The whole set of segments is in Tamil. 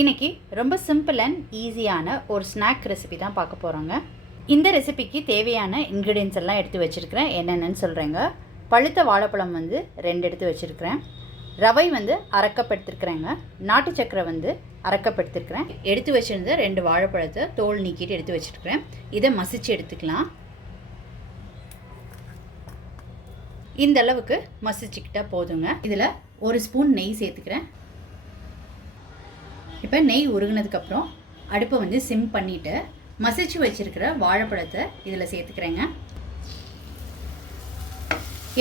இன்றைக்கி ரொம்ப சிம்பிள் அண்ட் ஈஸியான ஒரு ஸ்நாக் ரெசிபி தான் பார்க்க போகிறோங்க. இந்த ரெசிபிக்கு தேவையான இன்க்ரீடியன்ஸ் எல்லாம் எடுத்து வச்சுருக்கிறேன். என்னென்னு சொல்கிறேங்க. பழுத்த வாழைப்பழம் 2 எடுத்து வச்சுருக்கிறேன். ரவை 1/2 கப் எடுத்துருக்குறேங்க. நாட்டு சக்கரை 1/2 கப் எடுத்துருக்கிறேன். எடுத்து வச்சுருந்த 2 வாழைப்பழத்தை தோல் நீக்கிட்டு எடுத்து வச்சுருக்கிறேன். இதை மசிச்சு எடுத்துக்கலாம். இந்த அளவுக்கு மசிச்சுக்கிட்டால் போதுங்க. இதில் 1 ஸ்பூன் நெய் சேர்த்துக்கிறேன். இப்போ நெய் உருகினதுக்கப்புறம் அடுப்பை சிம் பண்ணிவிட்டு மசிச்சு வச்சுருக்கிற வாழைப்பழத்தை இதில் சேர்த்துக்கிறேங்க.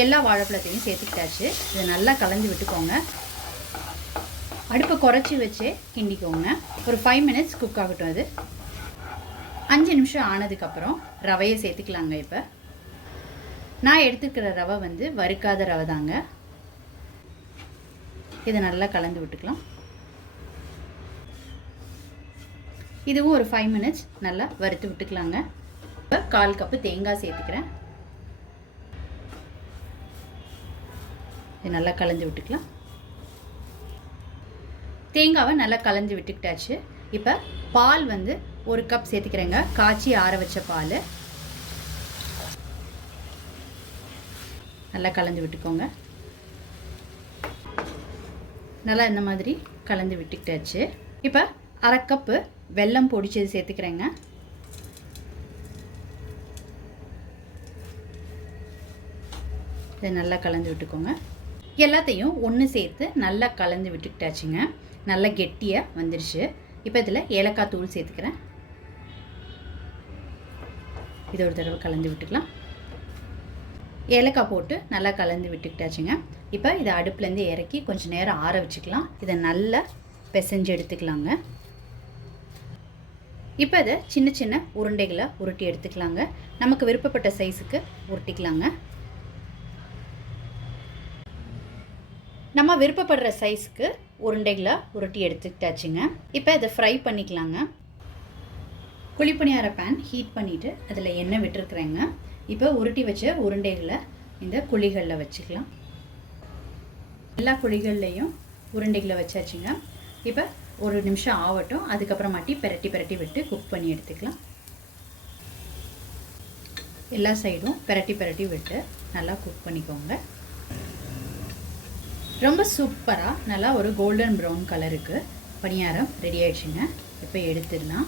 எல்லா வாழைப்பழத்தையும் சேர்த்துக்கிட்டாச்சு. இதை நல்லா கலந்து விட்டுக்கோங்க. அடுப்பை குறைச்சி வச்சு கிண்டிக்கோங்க. ஒரு 5 மினிட்ஸ் குக் ஆகட்டும். அது 5 நிமிஷம் ஆனதுக்கப்புறம் ரவையை சேர்த்துக்கலாங்க. இப்போ நான் எடுத்துக்கிற ரவை வறுக்காத ரவை தாங்க. இதை நல்லா கலந்து விட்டுக்கலாம். இதுவும் ஒரு 5 மினிட்ஸ் நல்லா வறுத்து விட்டுக்கலாங்க. இப்போ 1/4 கப்பு தேங்காய் சேர்த்துக்கிறேன். இது நல்லா கலந்து விட்டுக்கலாம். தேங்காவை நல்லா கலந்து விட்டுக்கிட்டாச்சு. இப்போ பால் 1 கப் சேர்த்துக்கிறேங்க. காய்ச்சி ஆற வச்ச பால் நல்லா கலந்து விட்டுக்கோங்க. நல்லா இந்த மாதிரி கலந்து விட்டுக்கிட்டாச்சு. இப்போ 1/2 கப்பு வெல்லம் பொடிச்சது சேர்த்துக்கிறேங்க. இதை நல்லா கலந்து விட்டுக்கோங்க. எல்லாத்தையும் ஒன்று சேர்த்து நல்லா கலந்து விட்டுக்கிட்டாச்சுங்க. நல்லா கெட்டியாக வந்துடுச்சு. இப்போ இதில் ஏலக்காய் தூள் சேர்த்துக்கிறேன். இதை ஒரு தடவை கலந்து விட்டுக்கலாம். ஏலக்காய் போட்டு நல்லா கலந்து விட்டுக்கிட்டாச்சுங்க. இப்போ இதை அடுப்புலேருந்து இறக்கி கொஞ்சம் நேரம் ஆற வச்சுக்கலாம். இதை நல்லா பிசைஞ்சு எடுத்துக்கலாங்க. இப்போ இதை சின்ன சின்ன உருண்டைகளை உருட்டி எடுத்துக்கலாங்க. நமக்கு விருப்பப்பட்ட சைஸுக்கு உருட்டிக்கலாங்க. நம்ம விருப்பப்படுற சைஸுக்கு உருண்டைகளை உருட்டி எடுத்துக்கிட்டாச்சுங்க. இப்போ இதை ஃப்ரை பண்ணிக்கலாங்க. குழிப்பணியார பேன் ஹீட் பண்ணிவிட்டு அதில் எண்ணெய் விட்டுருக்குறேங்க. இப்போ உருட்டி வச்ச உருண்டைகளை இந்த குழிகளில் வச்சுக்கலாம். எல்லா குழிகள்லையும் உருண்டைகளை வச்சாச்சுங்க. இப்போ 1 நிமிஷம் ஆகட்டும். அதுக்கப்புறமாட்டி பெரட்டி விட்டு குக் பண்ணி எடுத்துக்கலாம். எல்லா சைடும் பெரட்டி விட்டு நல்லா குக் பண்ணிக்கோங்க. ரொம்ப சூப்பராக நல்லா ஒரு கோல்டன் ப்ரௌன் கலருக்கு பணியாரம் ரெடி ஆயிடுச்சுங்க. இப்போ எடுத்துடலாம்.